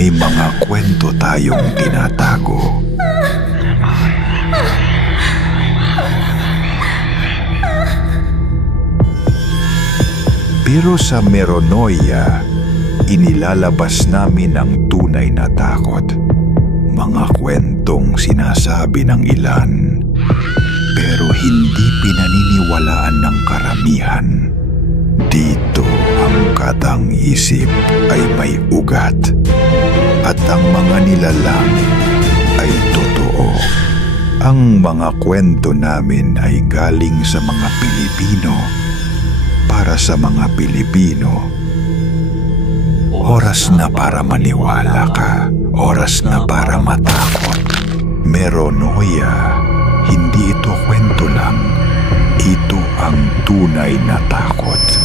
may mga kwento tayong tinatago. Pero sa Meronoia, inilalabas namin ang tunay na takot. Mga kwentong sinasabi ng ilan, pero hindi pinaniniwalaan ng karamihan. Dito ang katang isip ay may ugat, at ang mga nilalang ay totoo. Ang mga kwento namin ay galing sa mga Pilipino, para sa mga Pilipino. Oras na para maniwala ka, oras na para matakot. Meronoia, hindi ito kwento lang. Ito ang tunay na takot.